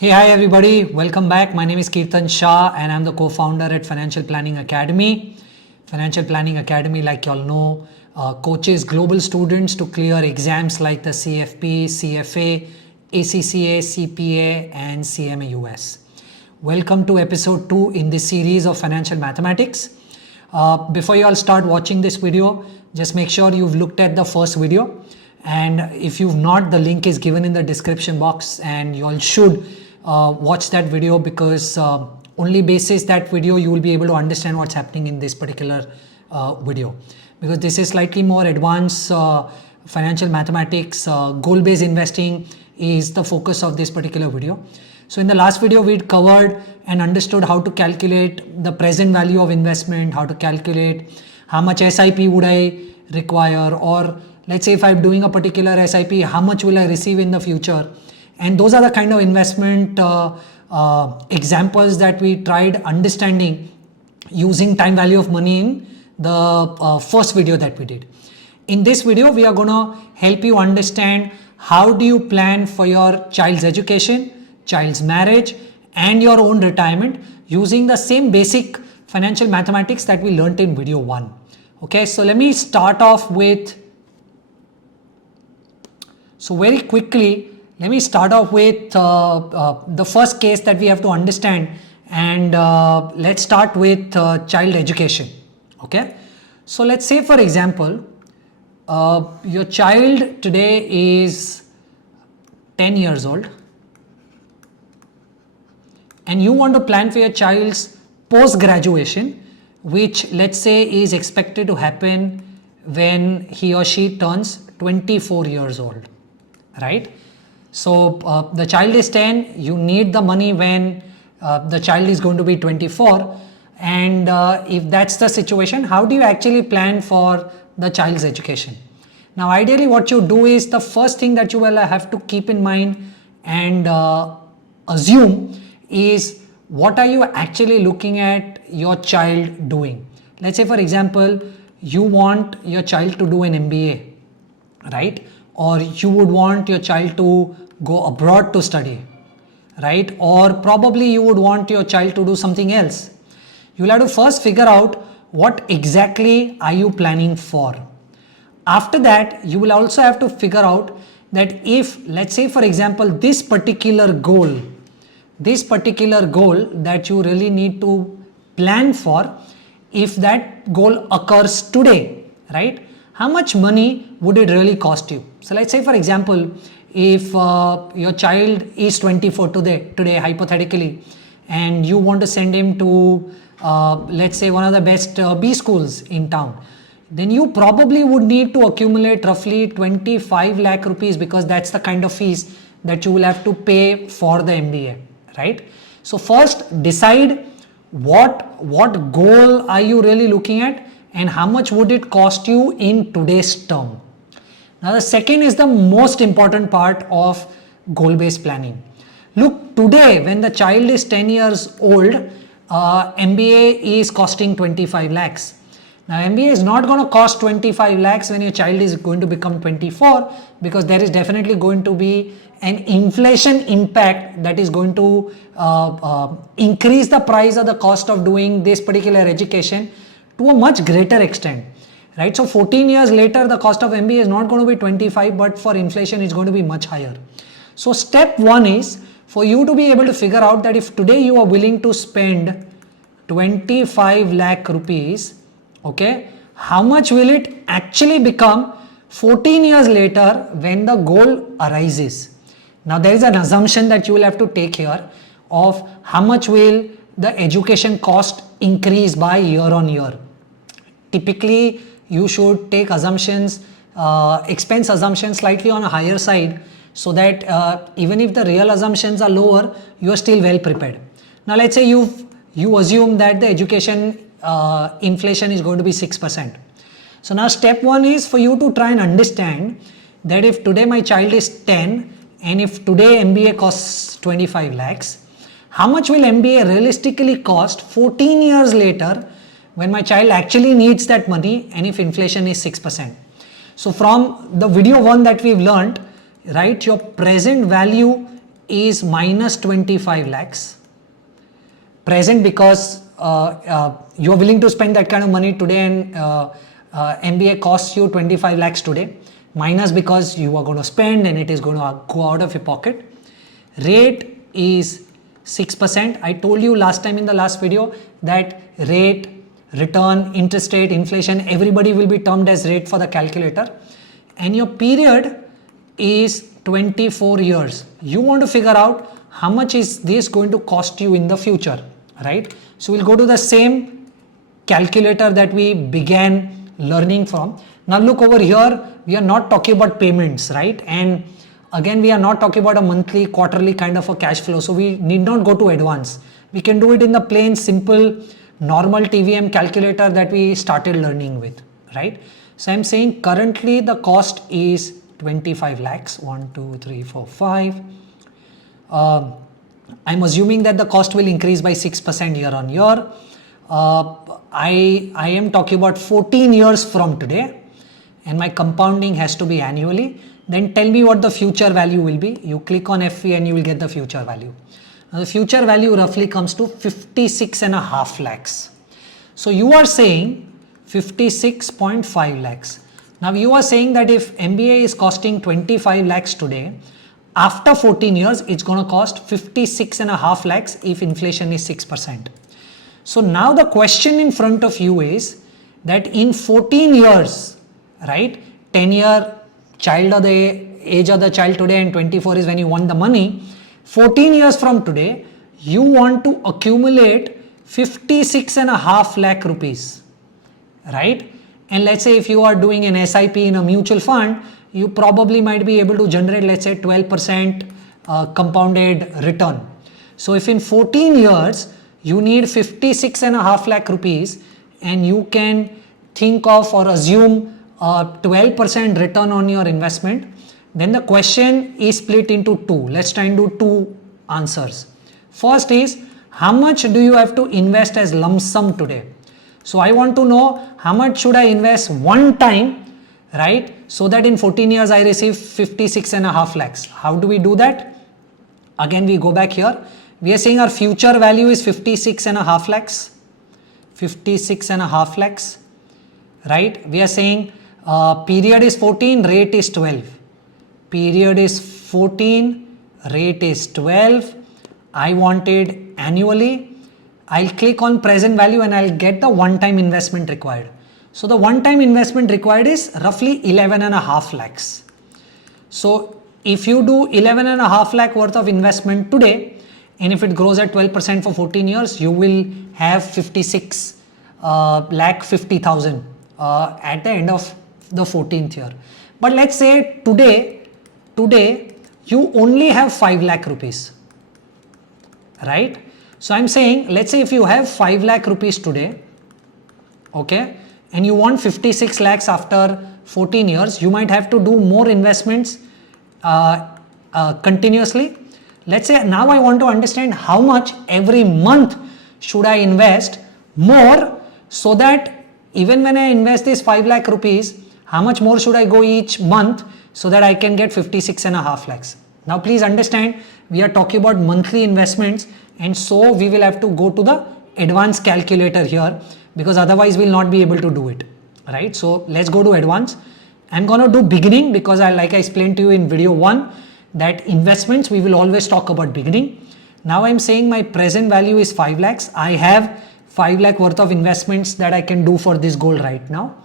Hey, hi everybody, welcome back. My name is Kirtan Shah and I'm the co-founder at Financial Planning Academy. Financial Planning Academy, like you all know, coaches global students to clear exams like the CFP, CFA, ACCA, CPA and CMA US. Welcome to episode 2 in this series of financial mathematics. Before you all start watching this video, just make sure you've looked at the first video, and if you've not, the link is given in the description box and you all should watch that video, because only basis that video you will be able to understand what's happening in this particular video, because this is slightly more advanced financial mathematics. Goal-based investing is the focus of this particular video. So in the last video we covered and understood how to calculate the present value of investment, how to calculate how much SIP would I require, or let's say if I'm doing a particular SIP, how much will I receive in the future. And those are the kind of investment examples that we tried understanding using time value of money in the first video that we did. In this video, we are going to help you understand how do you plan for your child's education, child's marriage and your own retirement using the same basic financial mathematics that we learnt in video 1. Okay, so let me start off with, very quickly, let me start off with the first case that we have to understand, and let's start with child education. Okay, so let's say for example, your child today is 10 years old and you want to plan for your child's post graduation, which let's say is expected to happen when he or she turns 24 years old, right? So the child is 10, you need the money when the child is going to be 24, and if that's the situation, how do you actually plan for the child's education? Now ideally what you do is, the first thing that you will have to keep in mind and assume is, what are you actually looking at your child doing? Let's say for example, you want your child to do an MBA, right? Or you would want your child to go abroad to study, right? Or probably you would want your child to do something else. You'll have to first figure out what exactly are you planning for. After that, you will also have to figure out that if, let's say for example, this particular goal that you really need to plan for, if that goal occurs today, right? How much money would it really cost you? So let's say for example, if your child is 24 today hypothetically, and you want to send him to let's say one of the best B schools in town, then you probably would need to accumulate roughly 25 lakh rupees, because that's the kind of fees that you will have to pay for the MBA, right? So first decide what goal are you really looking at and how much would it cost you in today's term. Now the second is the most important part of goal-based planning. Look, today when the child is 10 years old, MBA is costing 25 lakhs. Now MBA is not going to cost 25 lakhs when your child is going to become 24, because there is definitely going to be an inflation impact that is going to increase the price or the cost of doing this particular education to a much greater extent, right? So 14 years later, the cost of MBA is not going to be 25, but for inflation it's going to be much higher. So step 1 is for you to be able to figure out that if today you are willing to spend 25 lakh rupees, okay, how much will it actually become 14 years later when the goal arises? Now there is an assumption that you will have to take here of how much will the education cost increase by year on year. Typically you should take assumptions, expense assumptions slightly on a higher side, so that even if the real assumptions are lower, you are still well prepared. Now let's say you assume that the education inflation is going to be 6%. So now step 1 is for you to try and understand that if today my child is 10 and if today MBA costs 25 lakhs, how much will MBA realistically cost 14 years later when my child actually needs that money, and if inflation is 6%. So from the video 1 that we've learned, right, your present value is minus 25 lakhs. Present because you are willing to spend that kind of money today, and MBA costs you 25 lakhs today. Minus because you are going to spend and it is going to go out of your pocket. Rate is 6%. I told you last time in the last video that rate, return, interest rate, inflation, everybody will be termed as rate for the calculator. And your period is 24 years. You want to figure out how much is this going to cost you in the future, right? So we'll go to the same calculator that we began learning from. Now look over here, we are not talking about payments, right? And again, we are not talking about a monthly, quarterly kind of a cash flow. So we need not go to advance. We can do it in the plain, simple, normal TVM calculator that we started learning with, right? So I'm saying currently the cost is 25 lakhs, 1, 2, 3, 4, 5. I'm assuming that the cost will increase by 6% year on year. I am talking about 14 years from today, and my compounding has to be annually. Then tell me what the future value will be. You click on FV and you will get the future value. Now the future value roughly comes to 56.5 lakhs. So you are saying 56.5 lakhs. Now you are saying that if MBA is costing 25 lakhs today, after 14 years, it's going to cost 56.5 lakhs if inflation is 6%. So now the question in front of you is that in 14 years, right, 10-year child of the age of the child today and 24 is when you want the money. 14 years from today, you want to accumulate 56.5 lakh rupees, right? And let's say if you are doing an SIP in a mutual fund, you probably might be able to generate, let's say 12% compounded return. So if in 14 years, you need 56.5 lakh rupees and you can think of or assume 12% return on your investment, then the question is split into two. Let's try and do two answers. First is, how much do you have to invest as lump sum today? So I want to know how much should I invest one time, right? So that in 14 years I receive 56.5 lakhs. How do we do that? Again, we go back here. We are saying our future value is 56.5 lakhs. 56.5 lakhs, right? We are saying period is 14, rate is 12. Period is 14, rate is 12. I want it annually. I'll click on present value and I'll get the one-time investment required. So the one-time investment required is roughly 11.5 lakhs. So if you do 11.5 lakh worth of investment today, and if it grows at 12% for 14 years, you will have 56 lakh 50,000 at the end of the 14th year. But let's say today you only have 5 lakh rupees, right? So I'm saying, let's say if you have 5 lakh rupees today, okay, and you want 56 lakhs after 14 years, you might have to do more investments continuously. Let's say now I want to understand how much every month should I invest more, so that even when I invest this 5 lakh rupees, how much more should I go each month so that I can get 56.5 lakhs. Now please understand, we are talking about monthly investments, and so we will have to go to the advanced calculator here, because otherwise we'll not be able to do it, right? So let's go to advanced. I'm going to do beginning because like I explained to you in video 1 that investments we will always talk about beginning. Now I'm saying my present value is 5 lakhs. I have 5 lakh worth of investments that I can do for this goal right now,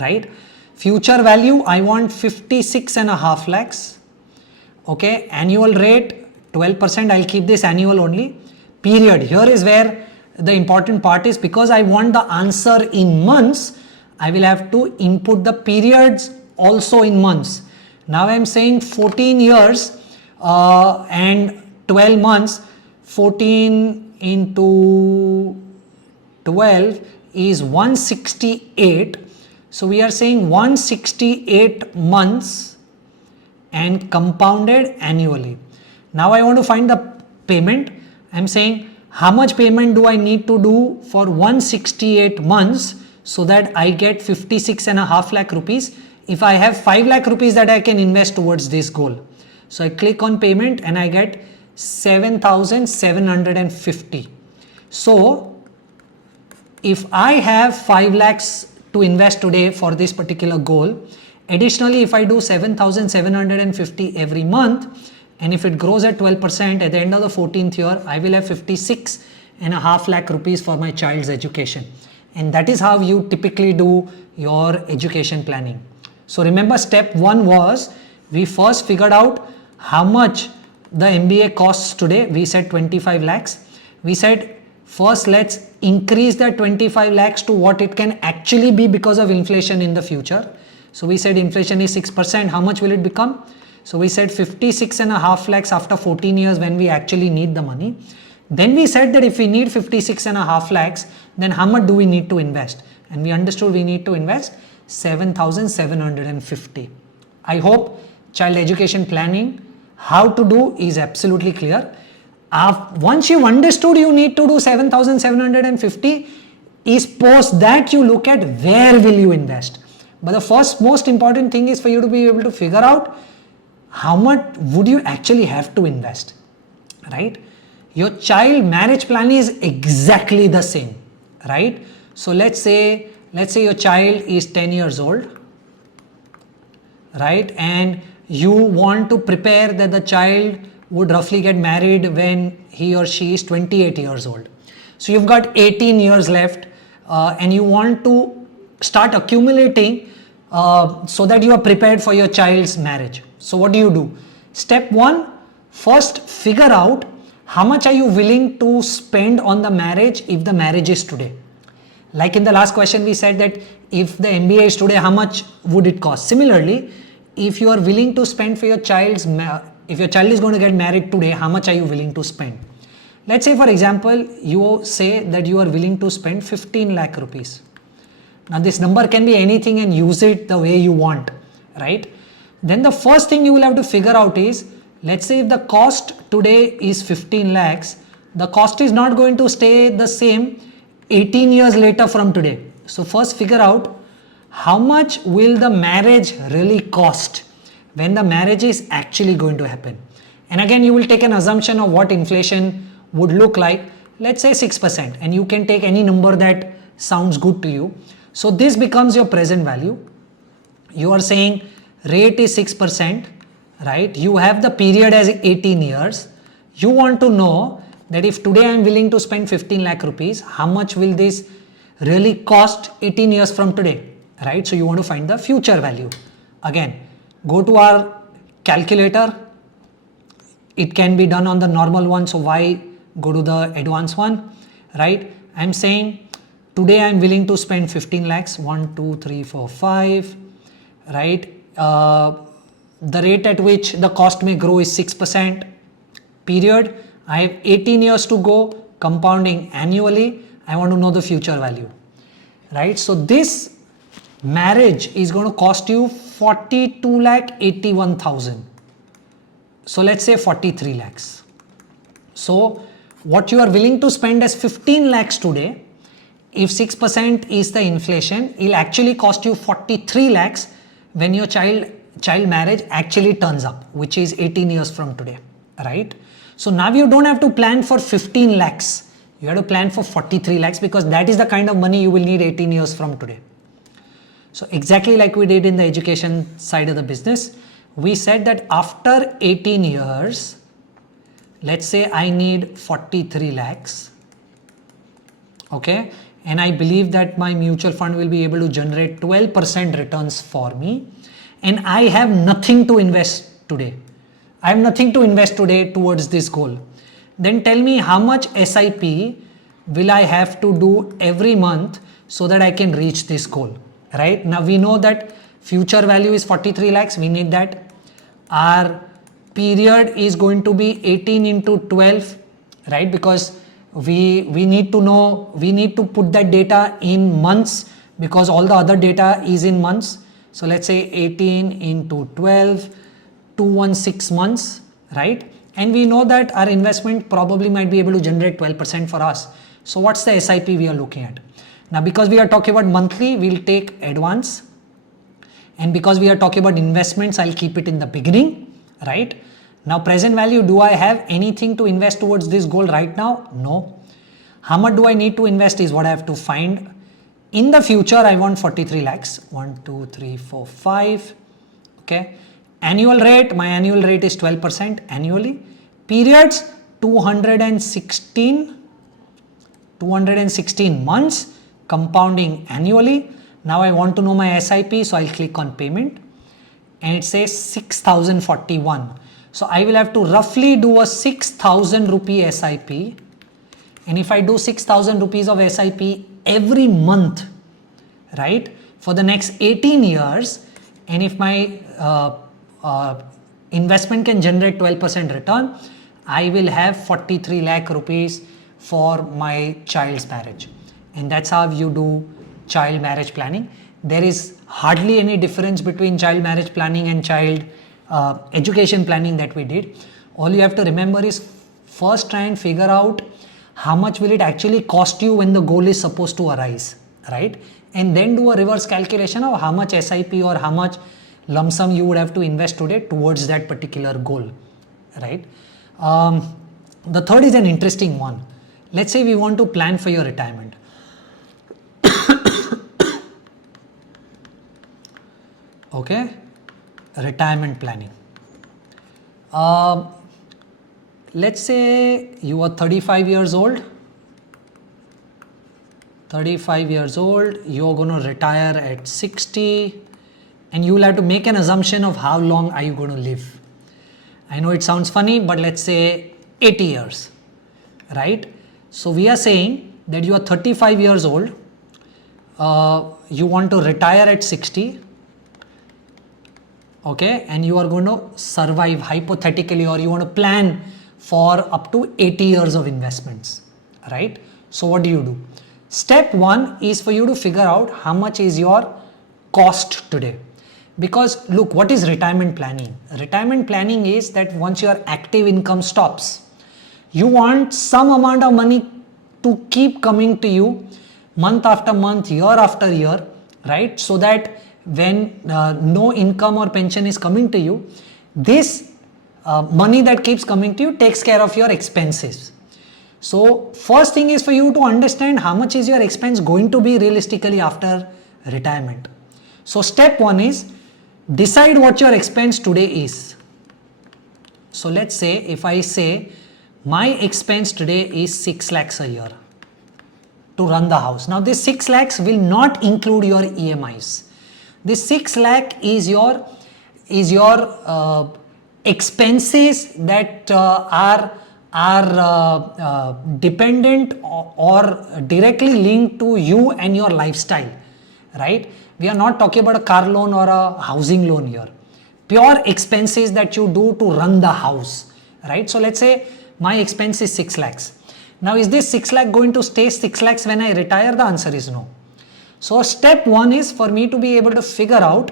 right? Future value, I want 56.5 lakhs. Okay, annual rate 12%. I'll keep this annual only. Period. Here is where the important part is, because I want the answer in months. I will have to input the periods also in months. Now I'm saying 14 years and 12 months. 14 into 12 is 168. So we are saying 168 months and compounded annually. Now I want to find the payment. I'm saying how much payment do I need to do for 168 months so that I get 56.5 lakh rupees if I have 5 lakh rupees that I can invest towards this goal. So I click on payment and I get 7,750. So if I have 5 lakhs to invest today for this particular goal, additionally if I do 7,750 every month, and if it grows at 12% at the end of the 14th year, I will have 56.5 lakh rupees for my child's education. And that is how you typically do your education planning. So remember, step 1 was we first figured out how much the MBA costs today. We said 25 lakhs. We said first let's increase that 25 lakhs to what it can actually be because of inflation in the future. So we said inflation is 6%. How much will it become? So we said 56.5 lakhs after 14 years when we actually need the money. Then we said that if we need 56.5 lakhs, then how much do we need to invest? And we understood we need to invest 7,750. I hope child education planning, how to do is absolutely clear. Once you've understood you need to do 7,750, is post that you look at where will you invest. But the first most important thing is for you to be able to figure out how much would you actually have to invest, right? Your child marriage plan is exactly the same, right? So let's say your child is 10 years old, right? And you want to prepare that the child would roughly get married when he or she is 28 years old. So you've got 18 years left and you want to start accumulating so that you are prepared for your child's marriage. So what do? Step 1, first figure out how much are you willing to spend on the marriage if the marriage is today. Like in the last question we said that if the MBA is today, how much would it cost? Similarly, if you are willing to spend for your child's, if your child is going to get married today, how much are you willing to spend? Let's say for example, you say that you are willing to spend 15 lakh rupees. Now this number can be anything and use it the way you want, right? Then the first thing you will have to figure out is, let's say if the cost today is 15 lakhs, the cost is not going to stay the same 18 years later from today. So first figure out how much will the marriage really cost when the marriage is actually going to happen. And again, you will take an assumption of what inflation would look like, let's say 6%, and you can take any number that sounds good to you. So this becomes your present value. You are saying rate is 6%, right? You have the period as 18 years. You want to know that if today I am willing to spend 15 lakh rupees, how much will this really cost 18 years from today, right? So you want to find the future value. Again, go to our calculator. It can be done on the normal one. So why go to the advanced one, right? I'm saying today I'm willing to spend 15 lakhs, 1, 2, 3, 4, 5, right? The rate at which the cost may grow is 6%. Period. I have 18 years to go, compounding annually. I want to know the future value, right? So this marriage is going to cost you 42,81,000. So let's say 43 lakhs. So what you are willing to spend as 15 lakhs today, if 6% is the inflation, it will actually cost you 43 lakhs when your child marriage actually turns up, which is 18 years from today, right? So now you don't have to plan for 15 lakhs. You have to plan for 43 lakhs because that is the kind of money you will need 18 years from today. So exactly like we did in the education side of the business, we said that after 18 years, let's say I need 43 lakhs, okay? And I believe that my mutual fund will be able to generate 12% returns for me. And I have nothing to invest today. I have nothing to invest today towards this goal. Then tell me how much SIP will I have to do every month so that I can reach this goal, right? Now we know that future value is 43 lakhs. We need that. Our period is going to be 18 into 12, right? Because we need to know, we need to put that data in months because all the other data is in months. So let's say 18 into 12, 216 months, right? And we know that our investment probably might be able to generate 12% for us. So what's the SIP we are looking at? Now, because we are talking about monthly, we'll take advance. And because we are talking about investments, I'll keep it in the beginning, right? Now present value, do I have anything to invest towards this goal right now? No. How much do I need to invest is what I have to find. In the future, I want 43 lakhs. 1, 2, 3, 4, 5. Okay. Annual rate, my annual rate is 12% annually. Periods, 216 months, compounding annually. Now I want to know my SIP, so I'll click on payment and it says 6041. So I will have to roughly do a 6,000 rupee SIP, and if I do 6,000 rupees of SIP every month, right, for the next 18 years, and if my investment can generate 12% return, I will have 43 lakh rupees for my child's marriage. And that's how you do child marriage planning. There is hardly any difference between child marriage planning and child education planning that we did. All you have to remember is first try and figure out how much will it actually cost you when the goal is supposed to arise, right? And then do a reverse calculation of how much SIP or how much lump sum you would have to invest today towards that particular goal, right? The third is an interesting one. Let's say we want to plan for your retirement. Okay, retirement planning. Let's say you are 35 years old. 35 years old, you're going to retire at 60, and you will have to make an assumption of how long are you going to live. I know it sounds funny, but let's say 80 years, right? So we are saying that you are 35 years old, you want to retire at 60, okay, and you are going to survive hypothetically, or you want to plan for up to 80 years of investments, right? So what do? Step one is for you to figure out how much is your cost today. Because look, what is retirement planning? Retirement planning is that once your active income stops, you want some amount of money to keep coming to you month after month, year after year, right? So that when no income or pension is coming to you, this money that keeps coming to you takes care of your expenses. So first thing is for you to understand how much is your expense going to be realistically after retirement. So step one is decide what your expense today is. So let's say if I say my expense today is 6 lakhs a year to run the house. Now this 6 lakhs will not include your EMIs. This 6 lakh is your expenses that are dependent or directly linked to you and your lifestyle, right? We are not talking about a car loan or a housing loan here. Pure expenses that you do to run the house, right? So let's say my expense is 6 lakhs. Now is this 6 lakh going to stay 6 lakhs when I retire? The answer is no. So step one is for me to be able to figure out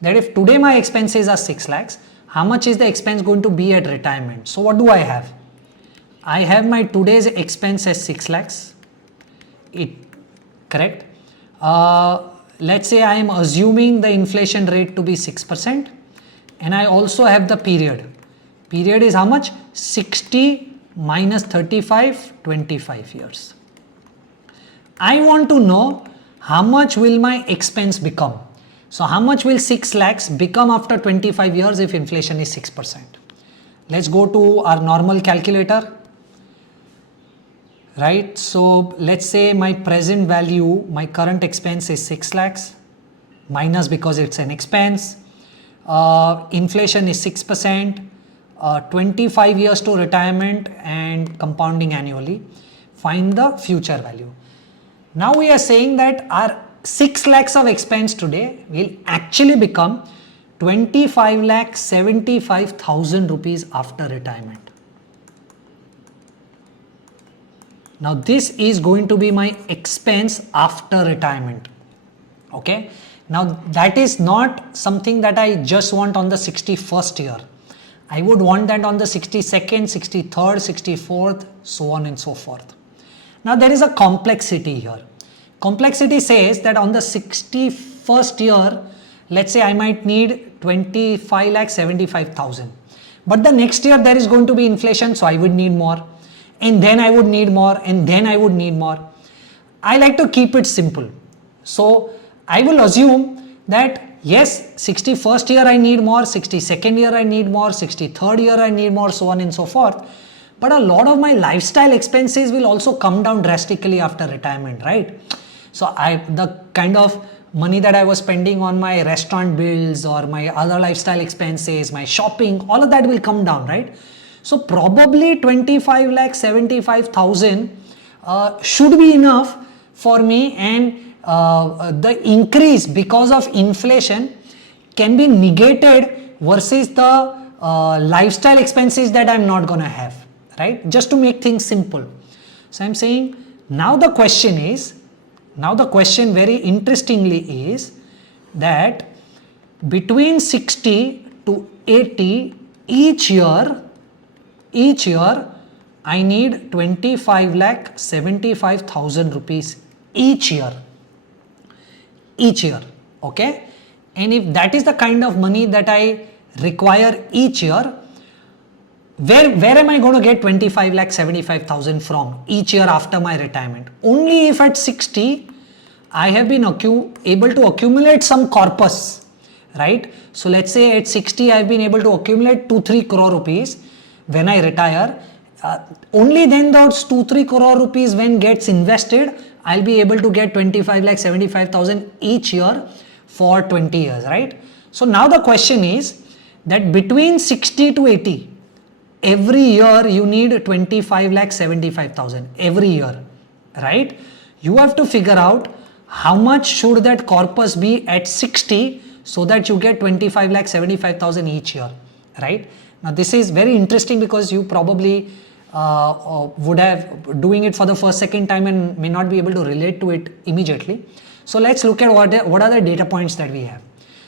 that if today my expenses are 6 lakhs, how much is the expense going to be at retirement? So what do I have? I have my today's expense as 6 lakhs, correct? Let's say I am assuming the inflation rate to be 6%, and I also have the period. Period is how much? 60 minus 35, 25 years. I want to know how much will my expense become. So how much will 6 lakhs become after 25 years if inflation is 6%? Let's go to our normal calculator. Right, so let's say my present value, my current expense is 6 lakhs minus, because it's an expense, inflation is 6%, 25 years to retirement and compounding annually. Find the future value. Now we are saying that our 6 lakhs of expense today will actually become 25 lakh 75,000 rupees after retirement. Now this is going to be my expense after retirement. Okay. Now that is not something that I just want on the 61st year. I would want that on the 62nd, 63rd, 64th, so on and so forth. Now there is a complexity here. Complexity says that on the 61st year, let's say I might need 25 lakh 75,000. but the next year there is going to be inflation, so I would need more, and then I would need more, and then I would need more. I like to keep it simple. So I will assume that yes, 61st year I need more, 62nd year I need more, 63rd year I need more, so on and so forth. But a lot of my lifestyle expenses will also come down drastically after retirement, right? So the kind of money that I was spending on my restaurant bills or my other lifestyle expenses, my shopping, all of that will come down, right? So probably 25 lakh 75,000 should be enough for me, and the increase because of inflation can be negated versus the lifestyle expenses that I'm not gonna have, right? Just to make things simple. So I'm saying now the question very interestingly is that between 60 to 80 each year I need 25 lakh 75,000 rupees each year, okay? And if that is the kind of money that I require each year, where am I going to get 25 lakh 75,000 from each year after my retirement? Only if at 60 I have been able to accumulate some corpus, right? So let's say at 60 I have been able to accumulate 2-3 crore rupees when I retire. Only then those 2-3 crore rupees when gets invested, I'll be able to get 25 lakh 75,000 each year for 20 years, right? So now the question is that between 60 to 80, every year you need 25 lakh 75,000 every year, right? You have to figure out how much should that corpus be at 60 so that you get 25 lakh 75,000 each year, right? Now this is very interesting because you probably would have doing it for the second time and may not be able to relate to it immediately. So let's look at what are the data points that we have.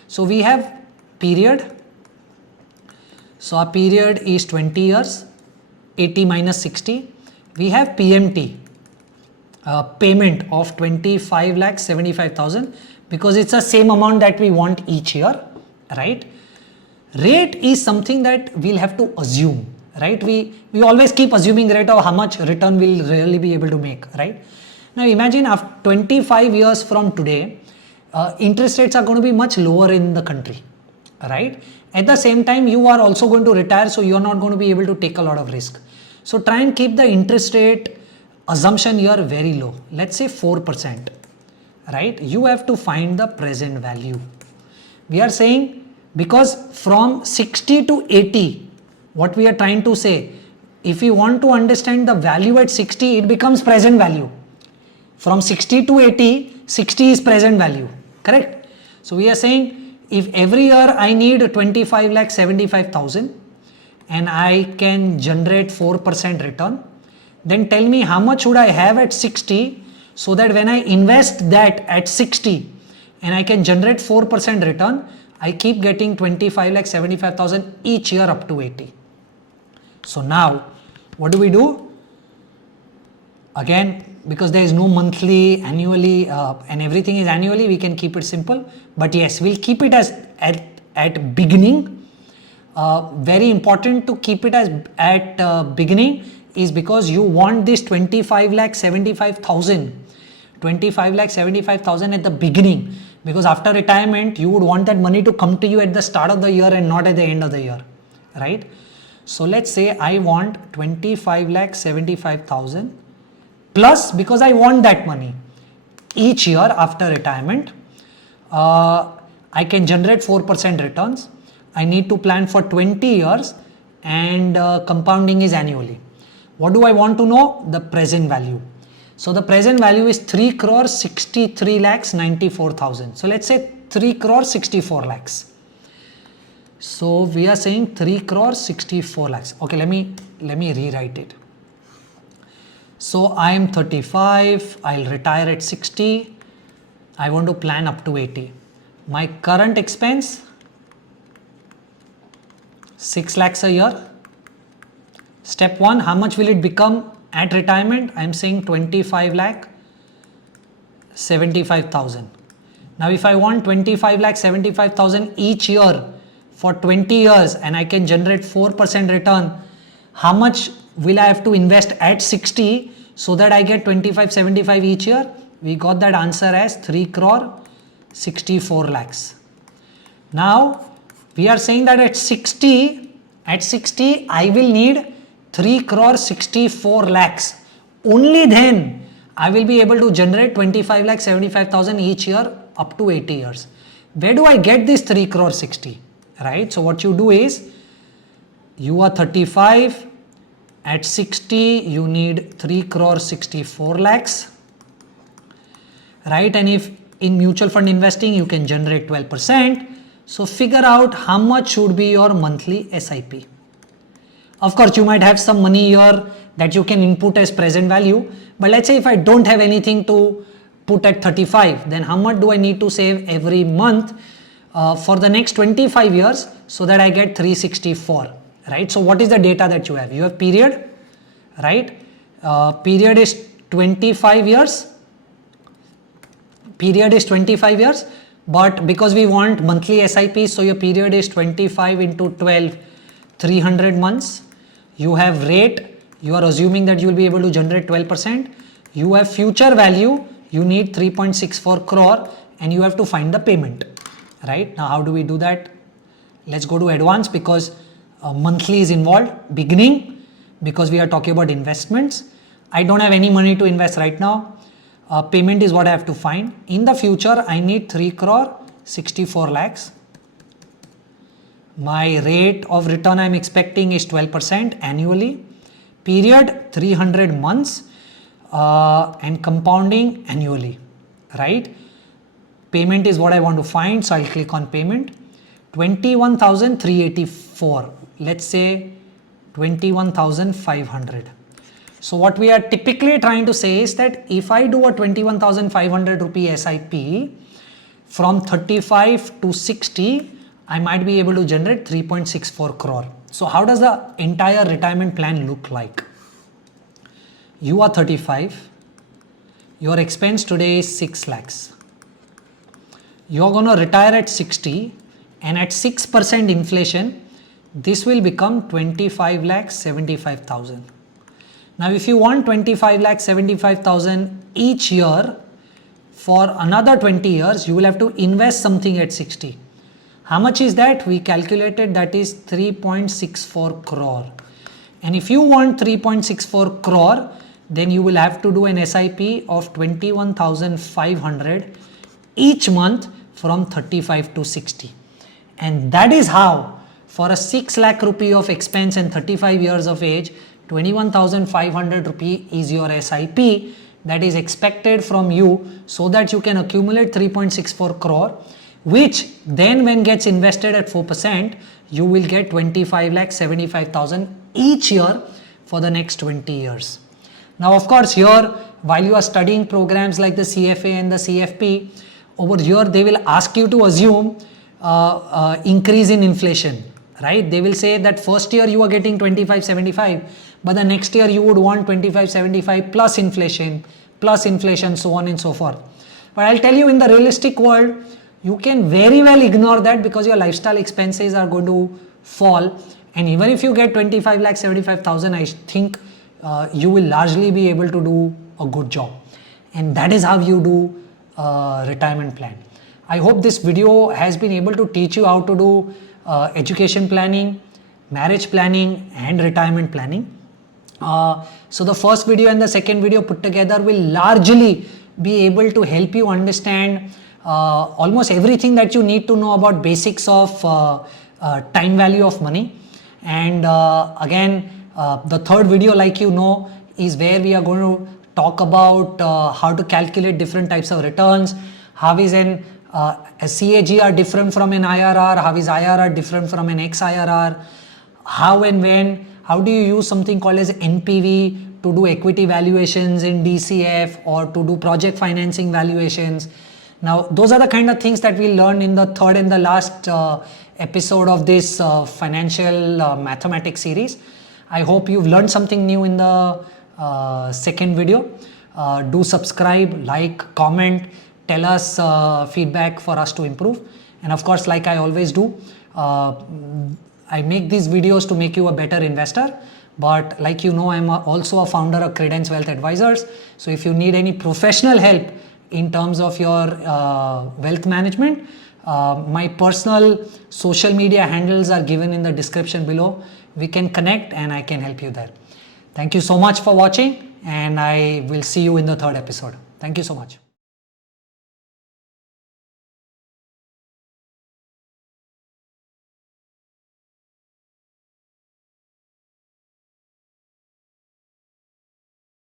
So we have period. So our period is 20 years, 80 minus 60. We have PMT, payment of 25 lakh 75,000 because it's the same amount that we want each year, right? Rate is something that we'll have to assume, right? We always keep assuming rate of how much return we'll really be able to make, right? Now imagine after 25 years from today, interest rates are going to be much lower in the country, right? At the same time, you are also going to retire, so you're not going to be able to take a lot of risk. So try and keep the interest rate assumption here very low. Let's say 4%, right? You have to find the present value. We are saying because from 60 to 80, what we are trying to say, if we want to understand the value at 60, it becomes present value. From 60 to 80, 60 is present value, correct? So we are saying if every year I need 25 lakh 75,000 and I can generate 4% return, then tell me how much would I have at 60 so that when I invest that at 60 and I can generate 4% return, I keep getting 25 lakh 75,000 each year up to 80. So now what do? Again, because there is no monthly, annually and everything is annually, we can keep it simple. But yes, we'll keep it as at beginning. Very important to keep it as at beginning is because you want this 25 lakh 75,000 at the beginning, because after retirement you would want that money to come to you at the start of the year and not at the end of the year, right? So let's say I want 25 lakh 75,000 plus, because I want that money each year after retirement, I can generate 4% returns. I need to plan for 20 years and compounding is annually. What do I want to know? The present value. So the present value is 3 crore 63 lakhs 94,000. So let's say 3 crore 64 lakhs. So we are saying 3 crore 64 lakhs. Okay, let me rewrite it. So I am 35, I'll retire at 60. I want to plan up to 80. My current expense 6 lakhs a year. Step 1, how much will it become at retirement? I am saying 25 lakh 75,000. Now if I want 25 lakh 75,000 each year for 20 years and I can generate 4% return, how much will I have to invest at 60 so that I get 2575 each year? We got that answer as 3 crore 64 lakhs. Now we are saying that at 60 I will need 3 crore 64 lakhs. Only then I will be able to generate 25 lakh 75,000 each year up to 80 years. Where do I get this 3 crore 60? Right? So what you do is, you are 35, at 60 you need 3 crore 64 lakhs. Right? And if in mutual fund investing you can generate 12%. So figure out how much should be your monthly SIP. Of course, you might have some money here that you can input as present value. But let's say if I don't have anything to put at 35, then how much do I need to save every month for the next 25 years so that I get 364, right? So what is the data that you have? You have period, right? Period is 25 years. Period is 25 years. But because we want monthly SIPs, so your period is 25 into 12, 300 months. You have rate, you are assuming that you will be able to generate 12%. You have future value, you need 3.64 crore and you have to find the payment. Right? Now how do we do that? Let's go to advanced because monthly is involved. Beginning, because we are talking about investments. I don't have any money to invest right now. Payment is what I have to find. In the future, I need 3 crore 64 lakhs. My rate of return I am expecting is 12% annually. Period 300 months and compounding annually. Right? Payment is what I want to find. So I'll click on payment. 21,384. Let's say 21,500. So what we are typically trying to say is that if I do a 21,500 rupee SIP from 35 to 60, I might be able to generate 3.64 crore. So how does the entire retirement plan look like? You are 35. Your expense today is 6 lakhs. You're going to retire at 60 and at 6% inflation, this will become 25 lakhs 75,000. Now, if you want 25 lakh 75,000 each year for another 20 years, you will have to invest something at 60. How much is that? We calculated that is 3.64 crore. And if you want 3.64 crore, then you will have to do an SIP of 21,500 each month from 35 to 60. And that is how for a 6 lakh rupee of expense and 35 years of age, 21,500 rupee is your SIP that is expected from you so that you can accumulate 3.64 crore, which then when gets invested at 4%, you will get 25 lakh 75,000 each year for the next 20 years. Now, of course, here while you are studying programs like the CFA and the CFP, over here they will ask you to assume increase in inflation, right? They will say that first year you are getting 25.75, but the next year you would want 25.75 plus inflation, so on and so forth. But I'll tell you, in the realistic world, you can very well ignore that because your lifestyle expenses are going to fall. And even if you get 25 lakh 75,000, I think you will largely be able to do a good job. And that is how you do retirement plan. I hope this video has been able to teach you how to do education planning, marriage planning and retirement planning. So the first video and the second video put together will largely be able to help you understand almost everything that you need to know about basics of time value of money. And again, the third video, like you know, is where we are going to talk about how to calculate different types of returns. How is a CAGR different from an IRR? How is IRR different from an XIRR? How and when? How do you use something called as NPV to do equity valuations in DCF or to do project financing valuations? Now, those are the kind of things that we learned in the third and the last episode of this financial mathematics series. I hope you've learned something new in the second video. Do subscribe, like, comment, tell us feedback for us to improve. And of course, like I always do, I make these videos to make you a better investor. But like you know, I'm also a founder of Credence Wealth Advisors. So if you need any professional help in terms of your wealth management, my personal social media handles are given in the description below. We can connect and I can help you there. Thank you so much for watching, and I will see you in the third episode. Thank you so much.